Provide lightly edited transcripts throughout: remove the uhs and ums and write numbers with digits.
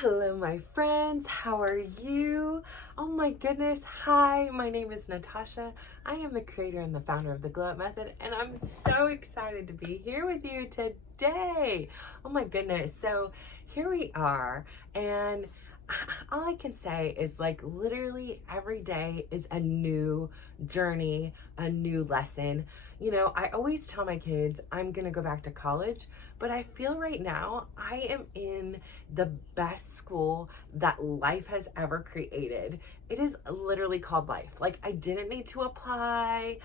Hello, my friends. How are you? Oh my goodness. Hi, my name is Natasha. I am the creator and the founder of the Glow Up Method, and I'm so excited to be here with you today. Oh my goodness. So here we are, and all I can say is like literally every day is a new journey, a new lesson. You know, I always tell my kids I'm going to go back to college, but I feel right now I am in the best school that life has ever created. It is literally called life. Like, I didn't need to apply,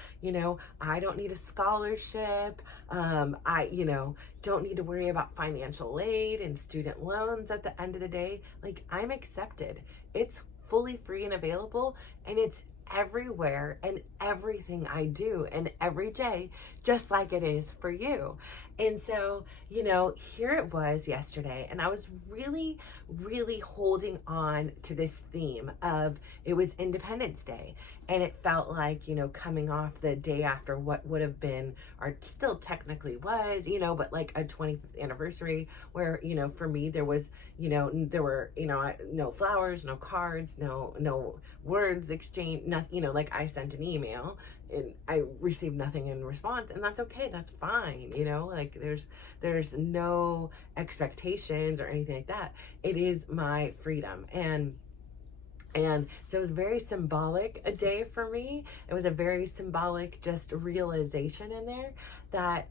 I don't need a scholarship. I don't need to worry about financial aid and student loans at the end of the day. Like, I'm accepted. It's fully free and available, and it's everywhere and everything I do and every day, just like it is for you. And so, here it was yesterday, and I was really, really holding on to this theme of it was Independence Day. And it felt like, coming off the day after what would have been, or still technically was, but like a 25th anniversary where, for me, there was, there were, no flowers, no cards, no words exchanged, nothing, like I sent an email and I received nothing in response, and that's okay. That's fine. Like there's no expectations or anything like that. It is my freedom. And so it was very symbolic a day for me. It was a very symbolic just realization in there that,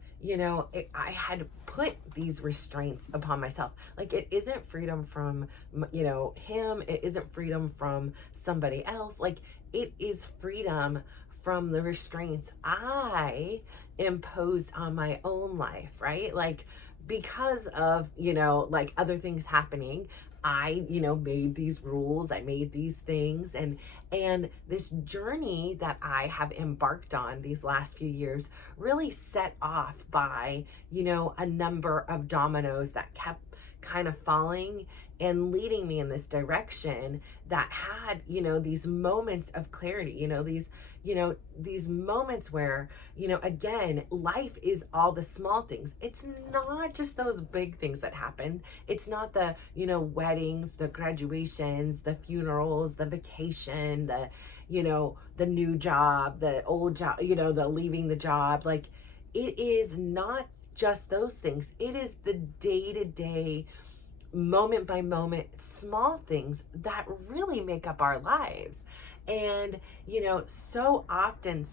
I had put these restraints upon myself. Like, it isn't freedom from, him. It isn't freedom from somebody else. Like, it is freedom from the restraints I imposed on my own life, right? Like, because of, like other things happening, I, made these rules, I made these things, and this journey that I have embarked on these last few years really set off by, a number of dominoes that kept kind of falling and leading me in this direction that had, these moments of clarity, these moments where, again, life is all the small things. It's not just those big things that happen. It's not the, weddings, the graduations, the funerals, the vacation, the new job, the old job, the leaving the job. Like, it is not just those things. It is the day-to-day, moment by moment, small things that really make up our lives. And, so often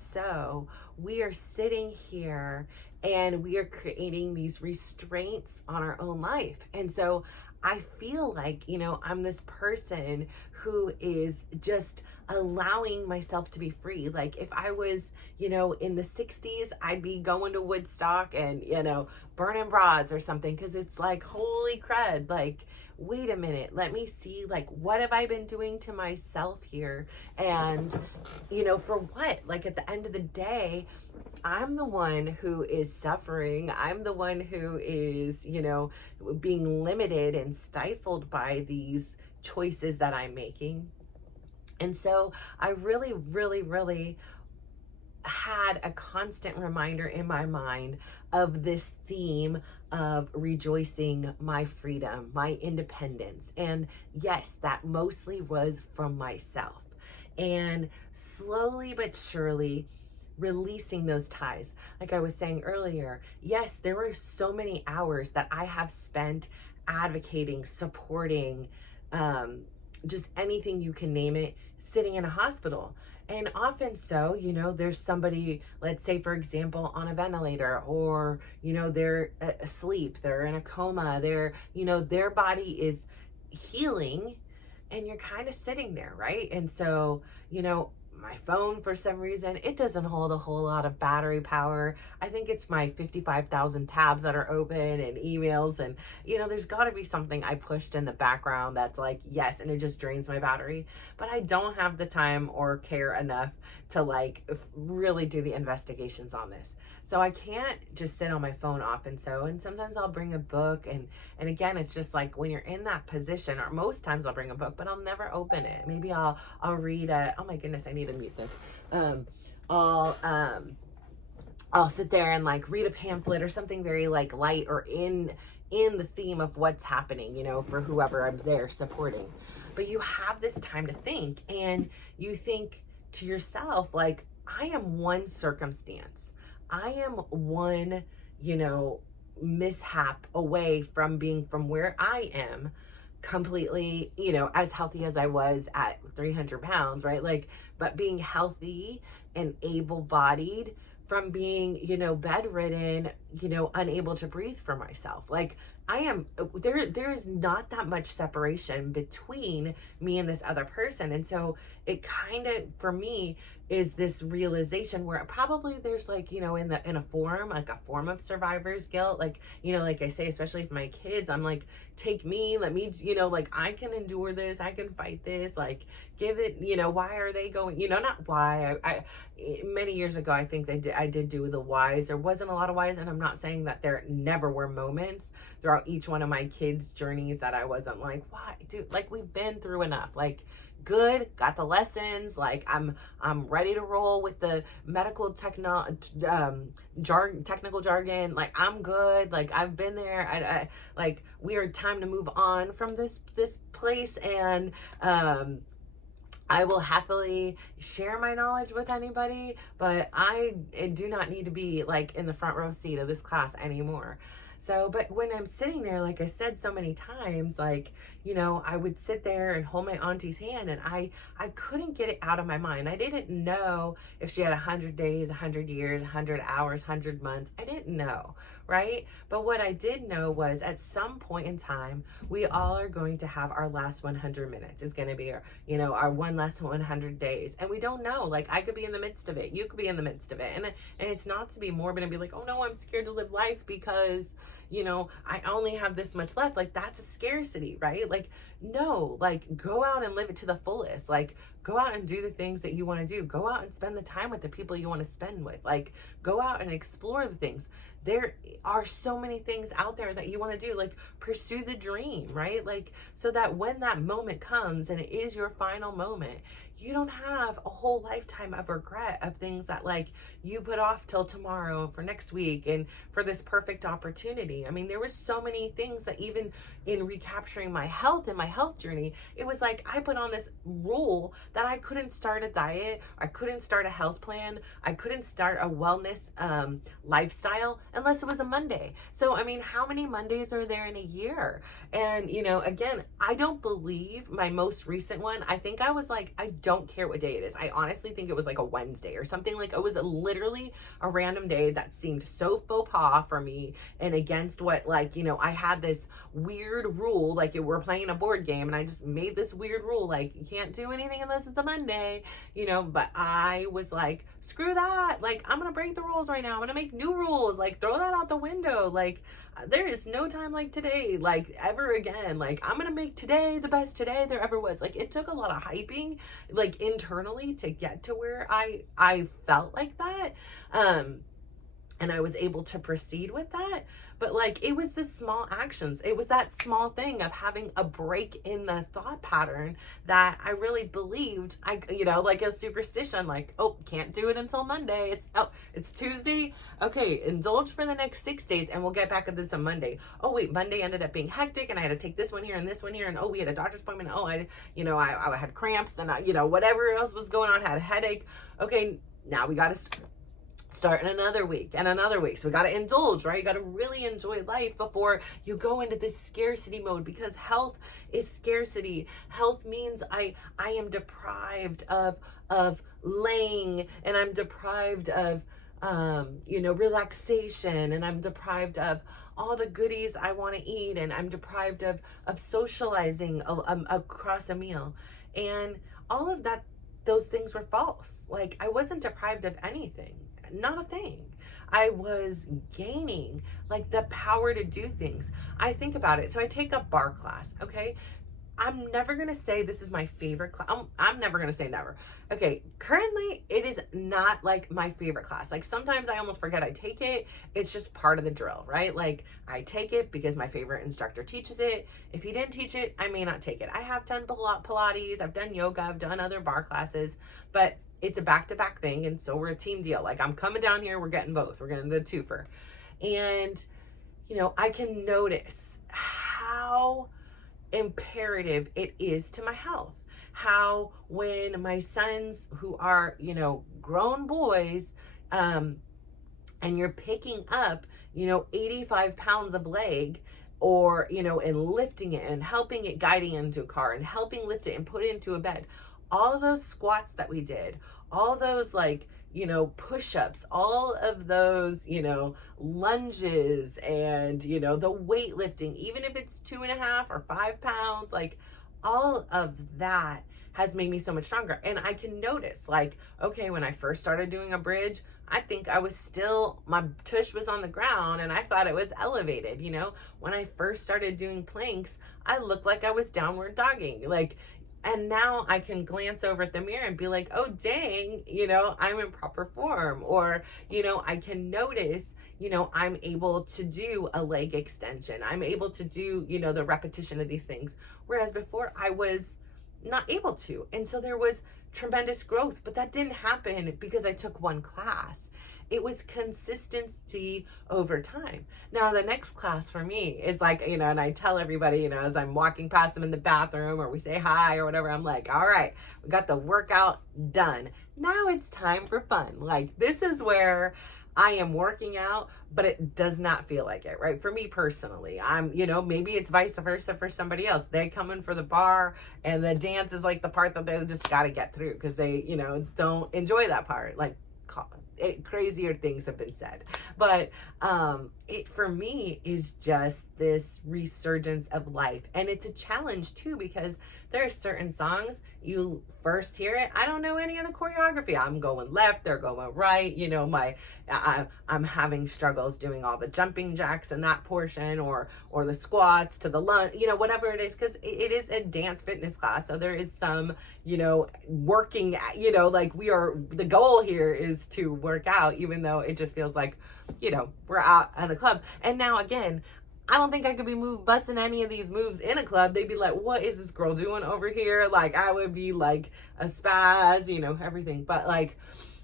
we are sitting here and we are creating these restraints on our own life. And so I feel like, I'm this person who is just allowing myself to be free. Like, if I was, in the 60s, I'd be going to Woodstock and, burning bras or something, because it's like, holy crud, like, wait a minute, let me see, like, what have I been doing to myself here? And, for what? Like, at the end of the day, I'm the one who is suffering. I'm the one who is, being limited and stifled by these choices that I'm making. And so I really, really, really had a constant reminder in my mind of this theme of rejoicing my freedom, my independence. And yes, that mostly was from myself. And slowly but surely, releasing those ties. Like I was saying earlier, yes, there were so many hours that I have spent advocating, supporting, just anything you can name it, sitting in a hospital. And often there's somebody, let's say, for example, on a ventilator, or, they're asleep, they're in a coma, their body is healing, and you're kind of sitting there, right? And so, my phone, for some reason, it doesn't hold a whole lot of battery power. I think it's my 55,000 tabs that are open and emails, and there's got to be something I pushed in the background that's like, yes, and it just drains my battery. But I don't have the time or care enough to like really do the investigations on this. So I can't just sit on my phone often. And sometimes I'll bring a book, and again, it's just like when you're in that position, or most times I'll bring a book, but I'll never open it. Maybe I'll read oh my goodness, I need to mute this. I'll sit there and like read a pamphlet or something very like light or in the theme of what's happening, you know, for whoever I'm there supporting. But you have this time to think, and you think to yourself, like, I am one circumstance. I am one, you know, mishap away from being from where I am completely, you know, as healthy as I was at 300 pounds, right? Like, but being healthy and able-bodied from being, you know, bedridden, you know, unable to breathe for myself. Like, I am, there's not that much separation between me and this other person. And so it kind of, for me, is this realization where probably there's, like, you know, in a form, like a form of survivor's guilt. Like, you know, like I say, especially for my kids, I'm like, take me, let me, you know, like, I can endure this, I can fight this, like, give it, you know, why are they going, you know, not why. I many years ago, I think I did do the whys. There wasn't a lot of whys, and I'm not saying that there never were moments throughout each one of my kids' journeys that I wasn't like, why, dude, like, we've been through enough, like, good, got the lessons, like, I'm ready to roll with the medical technical jargon, like, I'm good, like, I've been there, I like, we are time to move on from this place, and I will happily share my knowledge with anybody, but I do not need to be, like, in the front row seat of this class anymore. So, but when I'm sitting there, like I said so many times, like, you know, I would sit there and hold my auntie's hand, and I couldn't get it out of my mind. I didn't know if she had 100 days, 100 years, 100 hours, 100 months. I didn't know, right? But what I did know was at some point in time, we all are going to have our last 100 minutes. It's going to be our, you know, our one last 100 days. And we don't know, like, I could be in the midst of it. You could be in the midst of it. And it's not to be morbid and be like, oh no, I'm scared to live life because, you know, I only have this much left. Like, that's a scarcity, right? Like, no, like, go out and live it to the fullest. Like, go out and do the things that you want to do. Go out and spend the time with the people you want to spend with. Like, go out and explore the things. There are so many things out there that you want to do. Like, pursue the dream, right? Like, so that when that moment comes and it is your final moment, you don't have a whole lifetime of regret of things that, like, you put off till tomorrow for next week and for this perfect opportunity. I mean, there was so many things that even in recapturing my health and my health journey, it was like I put on this rule that I couldn't start a diet, I couldn't start a health plan, I couldn't start a wellness lifestyle unless it was a Monday. So, I mean, how many Mondays are there in a year? And, you know, again, I don't believe my most recent one, I think I was like, I don't care what day it is. I honestly think it was like a Wednesday or something. Like, it was literally a random day that seemed so faux pas for me and against what, like, you know, I had this weird rule, like, we're playing a board game and I just made this weird rule, like, you can't do anything unless it's a Monday, you know, but I was like, screw that. Like, I'm going to break the rules right now. I'm going to make new rules. Like, throw that out the window. Like, there is no time like today, like, ever again. Like, I'm going to make today the best today there ever was. Like, it took a lot of hyping, like, internally to get to where I felt like that. And I was able to proceed with that. But, like, it was the small actions. It was that small thing of having a break in the thought pattern that I really believed, you know, like a superstition, like, oh, can't do it until Monday. It's Tuesday. Okay, indulge for the next 6 days and we'll get back at this on Monday. Oh, wait, Monday ended up being hectic and I had to take this one here and this one here. And, oh, we had a doctor's appointment. Oh, I had cramps and you know, whatever else was going on, had a headache. Okay, now we got to start in another week and another week. So we got to indulge, right? You got to really enjoy life before you go into this scarcity mode, because health is scarcity. Health means I am deprived of laying, and I'm deprived of, you know, relaxation, and I'm deprived of all the goodies I want to eat, and I'm deprived of socializing across a meal. And all of that, those things were false. Like, I wasn't deprived of anything. Not a thing. I was gaining, like, the power to do things. I think about it. So I take a bar class, okay? I'm never going to say this is my favorite class. I'm never going to say never. Okay, currently it is not, like, my favorite class. Like, sometimes I almost forget I take it. It's just part of the drill, right? Like, I take it because my favorite instructor teaches it. If he didn't teach it, I may not take it. I have done Pilates, I've done yoga, I've done other bar classes, but it's a back-to-back thing, and so we're a team deal. Like, I'm coming down here, we're getting both. We're getting the twofer. And, I can notice how imperative it is to my health. How when my sons, who are, grown boys, and you're picking up, 85 pounds of leg, or, and lifting it and helping it, guiding it into a car and helping lift it and put it into a bed. All of those squats that we did, all those push-ups, all of those, lunges, and, the weightlifting, even if it's 2.5 or 5 pounds, all of that has made me so much stronger. And I can notice, okay, when I first started doing a bridge, I think I was still, my tush was on the ground and I thought it was elevated. When I first started doing planks, I looked like I was downward dogging. And now I can glance over at the mirror and be like, oh, dang, I'm in proper form. Or, I can notice, I'm able to do a leg extension. I'm able to do, the repetition of these things. Whereas before I was not able to. And so there was tremendous growth, but that didn't happen because I took one class. It was consistency over time. Now, the next class for me is and I tell everybody, as I'm walking past them in the bathroom or we say hi or whatever, I'm like, all right, we got the workout done. Now it's time for fun. This is where I am working out, but it does not feel like it, right? For me personally, I'm, maybe it's vice versa for somebody else. They come in for the bar and the dance is the part that they just got to get through because they, don't enjoy that part. Crazier things have been said, but it for me is just this resurgence of life. And it's a challenge too, because there are certain songs you first hear it, I don't know any of the choreography. I'm going left, they're going right, I'm having struggles doing all the jumping jacks in that portion, or the squats to the lunge, whatever it is, because it is a dance fitness class. So there is some, working, we are, the goal here is to work out, even though it just feels like, we're out at a club. And now again, I don't think I could be busting any of these moves in a club. They'd be like, what is this girl doing over here? I would be like a spaz, everything. But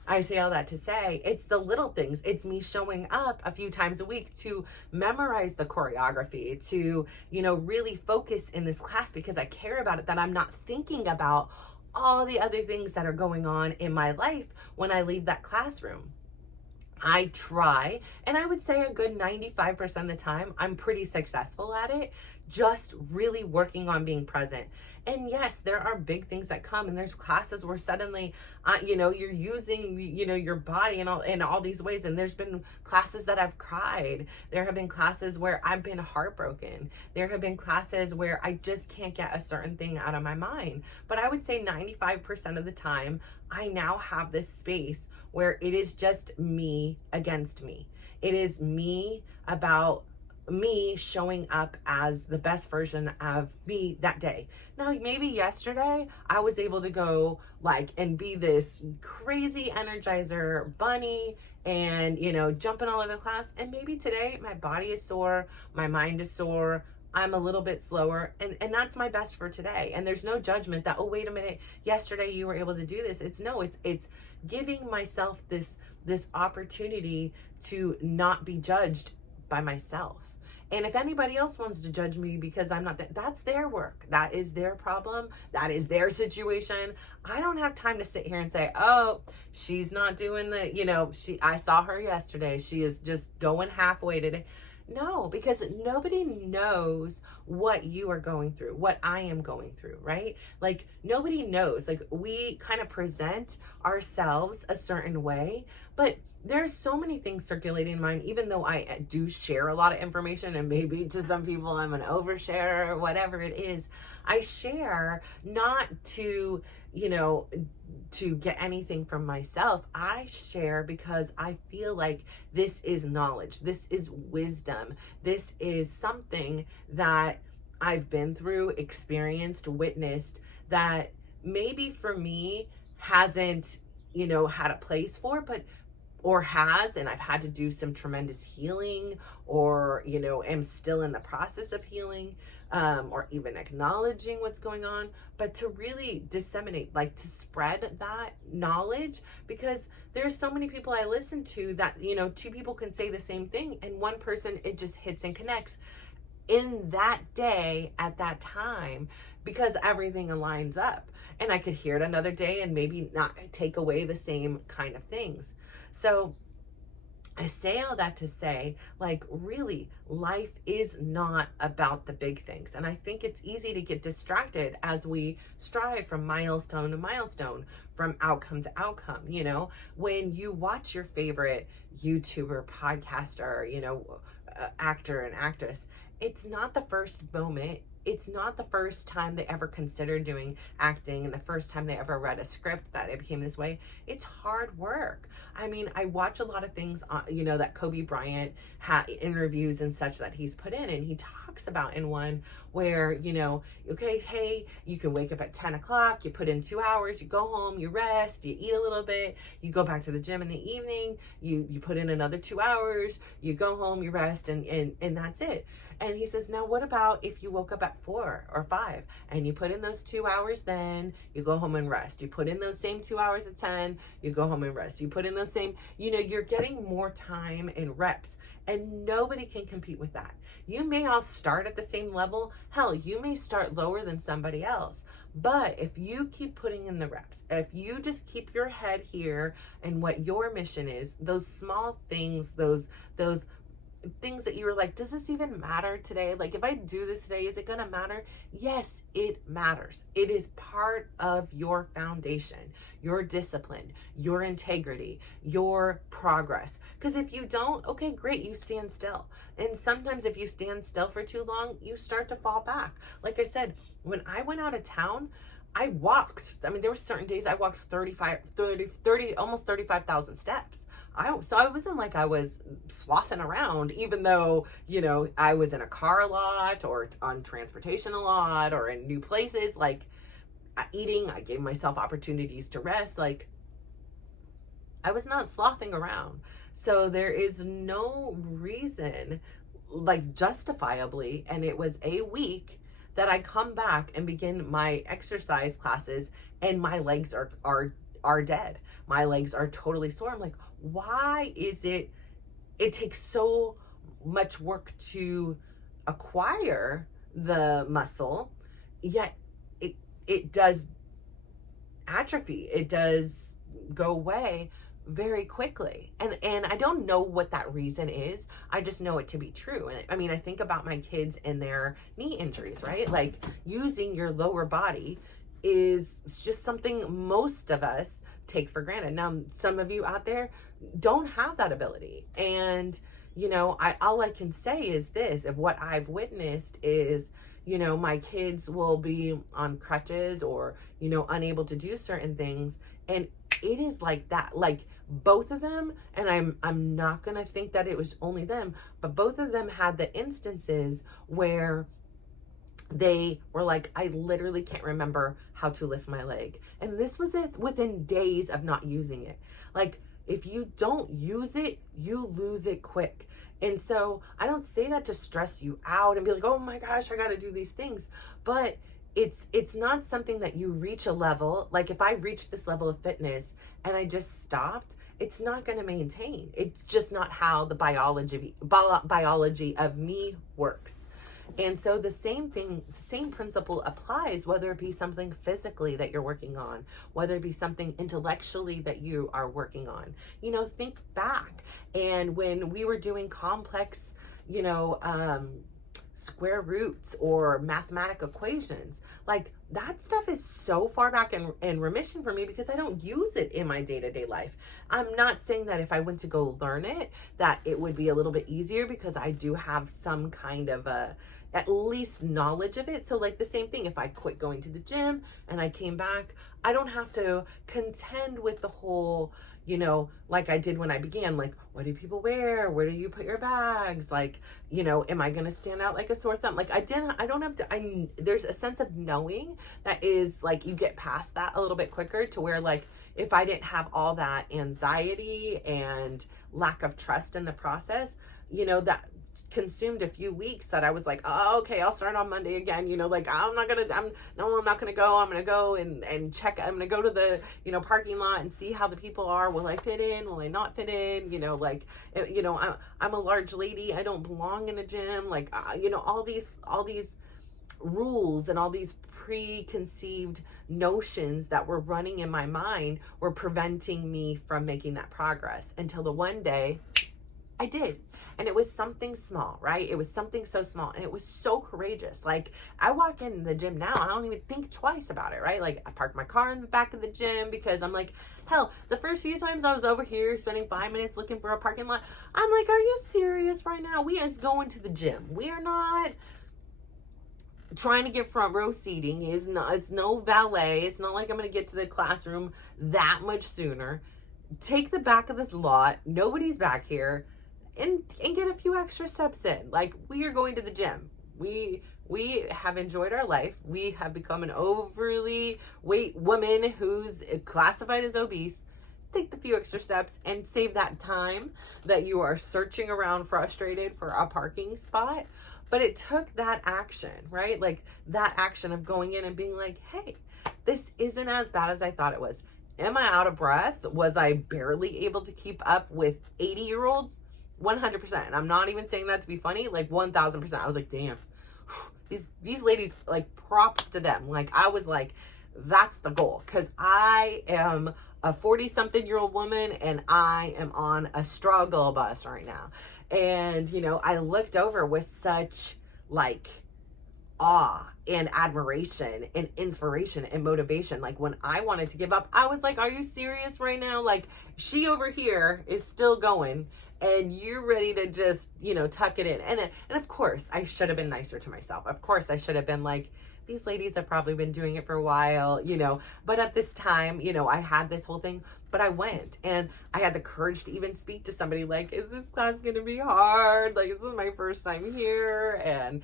I say all that to say, it's the little things. It's me showing up a few times a week to memorize the choreography, to, really focus in this class because I care about it, that I'm not thinking about all the other things that are going on in my life when I leave that classroom. I try, and I would say a good 95% of the time, I'm pretty successful at it, just really working on being present. And yes, there are big things that come, and there's classes where suddenly, you're using, your body in all these ways. And there's been classes that I've cried. There have been classes where I've been heartbroken. There have been classes where I just can't get a certain thing out of my mind. But I would say 95% of the time, I now have this space where it is just me against me. It is me about me showing up as the best version of me that day. Now, maybe yesterday I was able to go and be this crazy energizer bunny and, jumping all over the class. And maybe today my body is sore, my mind is sore, I'm a little bit slower, and that's my best for today. And there's no judgment that, oh, wait a minute, yesterday you were able to do this. It's giving myself this opportunity to not be judged by myself. And if anybody else wants to judge me because I'm not that's their work. That is their problem. That is their situation. I don't have time to sit here and say, oh, she's not doing I saw her yesterday. She is just going halfway today. No, because nobody knows what you are going through, what I am going through, right? Nobody knows. We kind of present ourselves a certain way, but there's so many things circulating in mind, even though I do share a lot of information, and maybe to some people I'm an oversharer or whatever it is. I share not to, to get anything from myself. I share because I feel like this is knowledge. This is wisdom. This is something that I've been through, experienced, witnessed, that maybe for me hasn't, had a place for, or has, and I've had to do some tremendous healing, or, am still in the process of healing. or even acknowledging what's going on, but to really disseminate, like to spread that knowledge, because there's so many people I listen to that, two people can say the same thing and one person, it just hits and connects in that day at that time because everything aligns up. And I could hear it another day and maybe not take away the same kind of things. So I say all that to say, like, really, life is not about the big things. And I think it's easy to get distracted as we strive from milestone to milestone, from outcome to outcome. When you watch your favorite YouTuber, podcaster, actor and actress, it's not the first moment. It's not the first time they ever considered doing acting and the first time they ever read a script that it became this way. It's hard work. I mean, I watch a lot of things, that Kobe Bryant interviews and such that he's put in, and he talks about in one where, okay, hey, you can wake up at 10 o'clock, you put in 2 hours, you go home, you rest, you eat a little bit, you go back to the gym in the evening, you put in another 2 hours, you go home, you rest, and that's it. And he says, now what about if you woke up at 4 or 5 and you put in those 2 hours, then you go home and rest. You put in those same 2 hours at 10, you go home and rest. You put in those same, you're getting more time and reps, and nobody can compete with that. You may all start at the same level. Hell, you may start lower than somebody else. But if you keep putting in the reps, if you just keep your head here and what your mission is, those small things, those things that you were like, does this even matter today? Like, if I do this today, is it going to matter? Yes, it matters. It is part of your foundation, your discipline, your integrity, your progress. Because if you don't, okay, great, you stand still. And sometimes if you stand still for too long, you start to fall back. Like I said, when I went out of town, I walked. I mean, there were certain days I walked 30, almost 35,000 steps. So I wasn't like I was swathing around, even though, I was in a car a lot or on transportation a lot or in new places, like eating. I gave myself opportunities to rest. Like, I was not slothing around. So there is no reason, like justifiably, and it was a week that I come back and begin my exercise classes and my legs are dead. My legs are totally sore. I'm like, why is it takes so much work to acquire the muscle, yet it does atrophy. It does go away very quickly. And I don't know what that reason is. I just know it to be true. And I mean, I think about my kids and their knee injuries, right? Like, using your lower body is just something most of us take for granted. Now, some of you out there don't have that ability. And, all I can say is this, of what I've witnessed is, my kids will be on crutches or, unable to do certain things. And it is like that, like both of them, and I'm not going to think that it was only them, but both of them had the instances where they were like, I literally can't remember how to lift my leg. And this was it within days of not using it. Like, if you don't use it, you lose it quick. And so I don't say that to stress you out and be like, oh my gosh, I got to do these things. But it's not something that you reach a level. Like, if I reached this level of fitness and I just stopped, it's not going to maintain. It's just not how the biology of me works. And so the same principle applies, whether it be something physically that you're working on, whether it be something intellectually that you are working on. Think back. And when we were doing complex, square roots or mathematical equations, like, that stuff is so far back in remission for me because I don't use it in my day-to-day life. I'm not saying that if I went to go learn it, that it would be a little bit easier, because I do have some kind of at least knowledge of it. So, like, the same thing, if I quit going to the gym and I came back, I don't have to contend with the whole, like I did when I began, like, what do people wear? Where do you put your bags? Like, am I going to stand out like a sore thumb? Like, I don't have to, there's a sense of knowing that is like, you get past that a little bit quicker, to where, like, if I didn't have all that anxiety and lack of trust in the process, that consumed a few weeks that I was like, oh, okay, I'll start on Monday again. Like I'm not gonna go. I'm gonna go and check. I'm gonna go to the, parking lot and see how the people are. Will I fit in? Will I not fit in? I'm a large lady. I don't belong in a gym. Like, all these rules and all these preconceived notions that were running in my mind were preventing me from making that progress until the one day I did. And it was something small, right? It was something so small, and it was so courageous. Like, I walk in the gym now, I don't even think twice about it, right? Like, I park my car in the back of the gym because I'm like, hell, the first few times I was over here spending 5 minutes looking for a parking lot, I'm like, are you serious right now? We is going to the gym. We are not trying to get front row seating. It's no valet. It's not like I'm going to get to the classroom that much sooner. Take the back of this lot. Nobody's back here. And get a few extra steps in. Like, we are going to the gym. We have enjoyed our life. We have become an overly weight woman who's classified as obese. Take the few extra steps and save that time that you are searching around frustrated for a parking spot. But it took that action, right? Like, that action of going in and being like, hey, this isn't as bad as I thought it was. Am I out of breath? Was I barely able to keep up with 80-year-olds? 100%. And I'm not even saying that to be funny. Like, 1000%. I was like, damn, these ladies, like, props to them. Like, I was like, that's the goal. Because I am a 40-something-year-old woman, and I am on a struggle bus right now. And, I looked over with such, like, awe and admiration and inspiration and motivation. Like, when I wanted to give up, I was like, are you serious right now? Like, she over here is still going, and you're ready to just, tuck it in. And of course, I should have been nicer to myself. Of course, I should have been like, these ladies have probably been doing it for a while, but at this time, I had this whole thing, but I went, and I had the courage to even speak to somebody like, is this class going to be hard? Like, this is my first time here. And,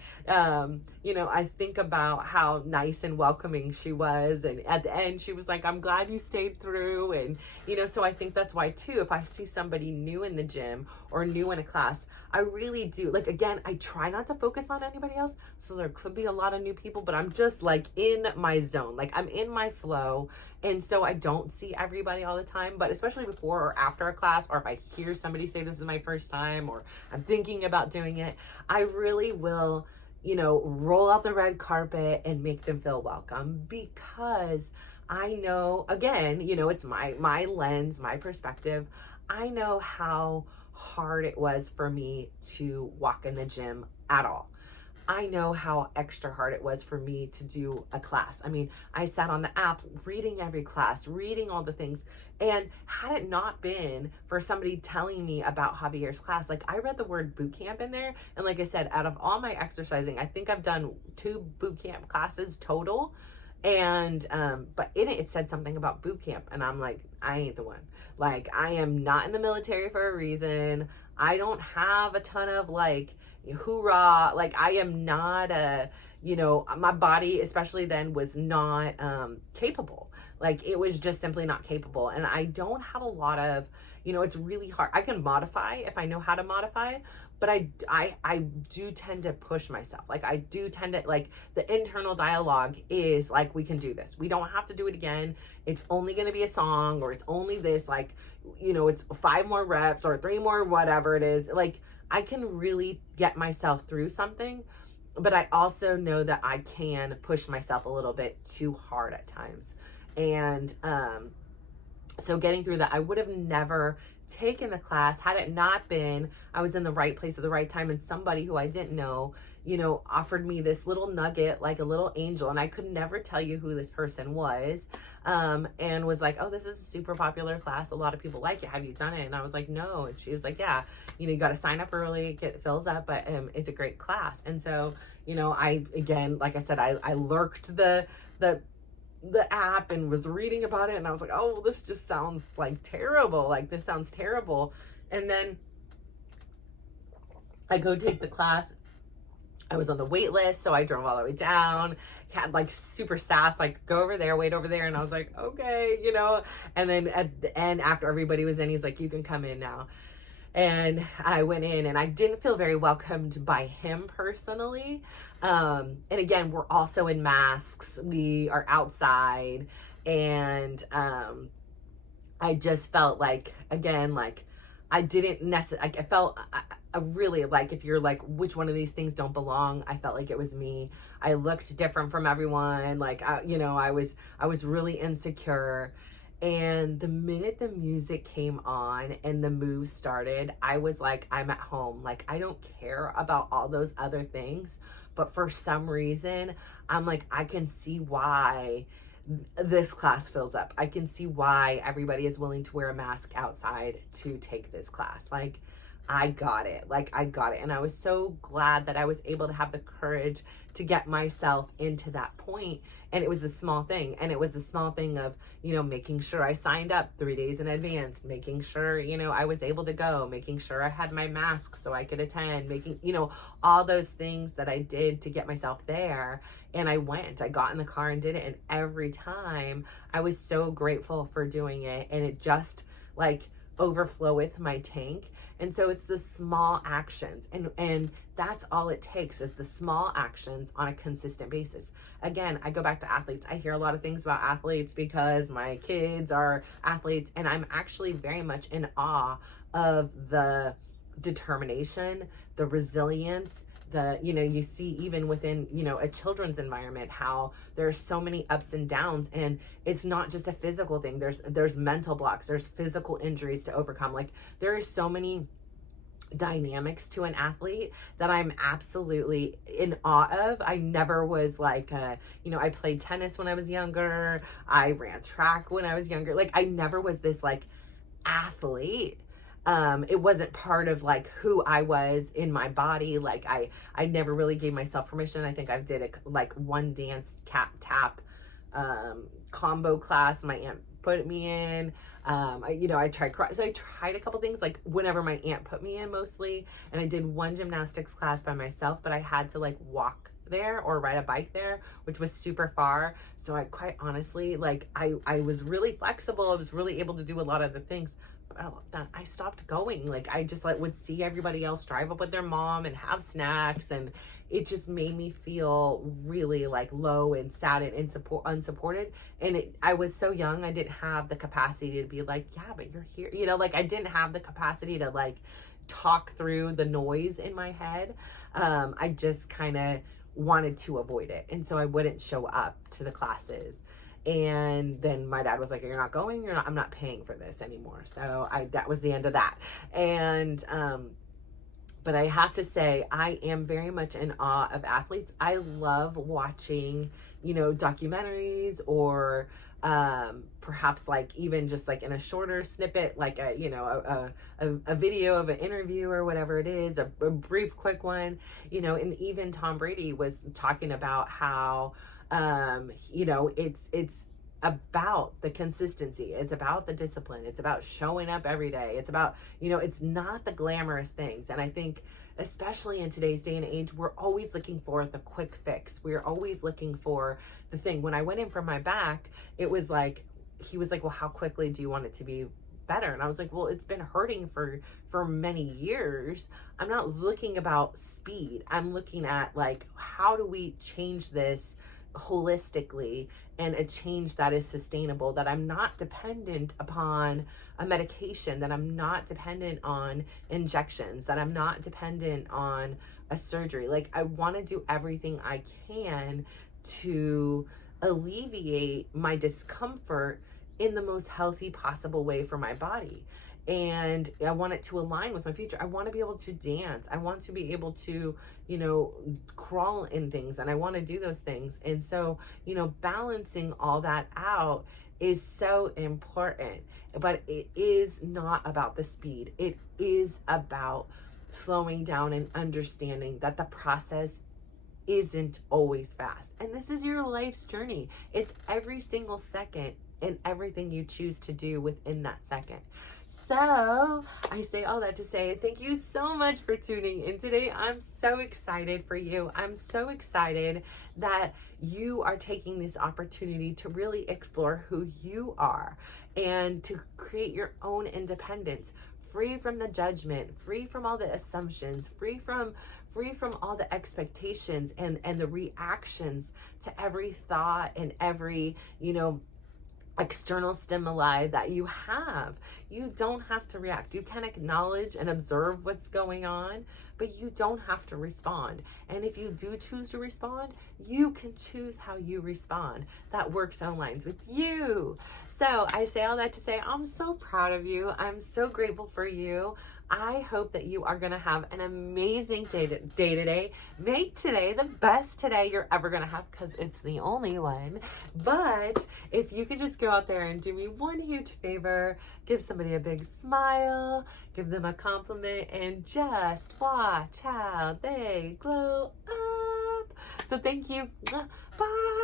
I think about how nice and welcoming she was. And at the end, she was like, I'm glad you stayed through. And, so I think that's why too, if I see somebody new in the gym or new in a class, I really do. Like, again, I try not to focus on anybody else. So there could be a lot of new people, but I'm just like in my zone. Like, I'm in my flow. And so I don't see everybody all the time, but especially before or after a class, or if I hear somebody say this is my first time, or I'm thinking about doing it, I really will, roll out the red carpet and make them feel welcome, because I know, again, it's my lens, my perspective. I know how hard it was for me to walk in the gym at all. I know how extra hard it was for me to do a class. I mean, I sat on the app reading every class, reading all the things. And had it not been for somebody telling me about Javier's class, like, I read the word boot camp in there. And like I said, out of all my exercising, I think I've done 2 boot camp classes total. And, but in it said something about boot camp. And I'm like, I ain't the one. Like, I am not in the military for a reason. I don't have a ton of, like, hoorah. Like, I am not my body, especially then, was not capable. Like, it was just simply not capable. And I don't have a lot of, it's really hard. I can modify if I know how to modify, but I do tend to push myself. Like, I do tend to, like, the internal dialogue is like, we can do this. We don't have to do it again. It's only going to be a song, or it's only this, like, it's 5 more reps or 3 more, whatever it is. Like, I can really get myself through something, but I also know that I can push myself a little bit too hard at times. And so getting through that, I would have never taken the class had it not been I was in the right place at the right time, and somebody who I didn't know, offered me this little nugget, like a little angel, and I could never tell you who this person was, and was like, oh, this is a super popular class, a lot of people like it, have you done it? And I was like, no. And she was like, yeah, you got to sign up early, it fills up, but it's a great class. And so, I, again, like I said, I lurked the app and was reading about it, and I was like, oh, this just sounds like terrible. Like, this sounds terrible. And then I go take the class. I was on the wait list, so I drove all the way down, had like super sass, like, go over there, wait over there. And I was like, okay, and then at the end, after everybody was in, he's like, you can come in now. And I went in and I didn't feel very welcomed by him personally. And again, we're also in masks. We are outside. And I just felt like, again, like I didn't necessarily, I felt I really like, if you're like, which one of these things don't belong? I felt like it was me. I looked different from everyone. Like, I was really insecure. And the minute the music came on and the moves started, I was like, I'm at home. Like, I don't care about all those other things. But for some reason, I'm like, I can see why this class fills up. I can see why everybody is willing to wear a mask outside to take this class. Like, I got it. Like, I got it. And I was so glad that I was able to have the courage to get myself into that point. And it was a small thing. And it was the small thing of, making sure I signed up 3 days in advance, making sure, I was able to go, making sure I had my mask so I could attend, making, all those things that I did to get myself there. And I got in the car and did it. And every time I was so grateful for doing it. And it just like overfloweth my tank. And so it's the small actions, and that's all it takes, is the small actions on a consistent basis. Again, I go back to athletes. I hear a lot of things about athletes because my kids are athletes, and I'm actually very much in awe of the determination, the resilience, you see even within, a children's environment, how there's so many ups and downs, and it's not just a physical thing. There's mental blocks, there's physical injuries to overcome. Like, there are so many dynamics to an athlete that I'm absolutely in awe of. I never was like, I played tennis when I was younger. I ran track when I was younger. Like, I never was this like athlete. It wasn't part of like who I was in my body. Like, I never really gave myself permission. I think I did like one dance tap combo class my aunt put me in. I tried a couple things, like whenever my aunt put me in, mostly. And I did one gymnastics class by myself, but I had to like walk there or ride a bike there, which was super far. So I quite honestly, like, I was really flexible. I was really able to do a lot of the things. But I stopped going. Like, I just would see everybody else drive up with their mom and have snacks, and it just made me feel really like low and sad and unsupported. And I was so young, I didn't have the capacity to be like, yeah, but you're here. Like, I didn't have the capacity to like talk through the noise in my head. I just kind of wanted to avoid it, and so I wouldn't show up to the classes. And then my dad was like, you're not going, I'm not paying for this anymore. So that was the end of that. And, but I have to say, I am very much in awe of athletes. I love watching, documentaries, or, perhaps like even just like in a shorter snippet, like a video of an interview or whatever it is, a brief, quick one, and even Tom Brady was talking about how, it's about the consistency. It's about the discipline. It's about showing up every day. It's about, it's not the glamorous things. And I think, especially in today's day and age, we're always looking for the quick fix. We're always looking for the thing. When I went in for my back, it was like, he was like, well, how quickly do you want it to be better? And I was like, well, it's been hurting for many years. I'm not looking about speed. I'm looking at like, how do we change this holistically, and a change that is sustainable, that I'm not dependent upon a medication, that I'm not dependent on injections, that I'm not dependent on a surgery. Like, I want to do everything I can to alleviate my discomfort in the most healthy possible way for my body. And I want it to align with my future. I want to be able to dance. I want to be able to, crawl in things, and I want to do those things. And so, balancing all that out is so important. But it is not about the speed. It is about slowing down and understanding that the process isn't always fast. And this is your life's journey. It's every single second and everything you choose to do within that second. So I say all that to say thank you so much for tuning in today. I'm so excited for you. I'm so excited that you are taking this opportunity to really explore who you are and to create your own independence free from the judgment, free from all the assumptions, free from all the expectations and the reactions to every thought and every, external stimuli that you have. You don't have to react. You can acknowledge and observe what's going on, but you don't have to respond. And if you do choose to respond, you can choose how you respond. That works and aligns with you. So I say all that to say, I'm so proud of you. I'm so grateful for you. I hope that you are going to have an amazing day today. Make today the best today you're ever going to have, because it's the only one. But if you could just go out there and do me one huge favor, give somebody a big smile, give them a compliment, and just watch how they glow up. So thank you. Bye.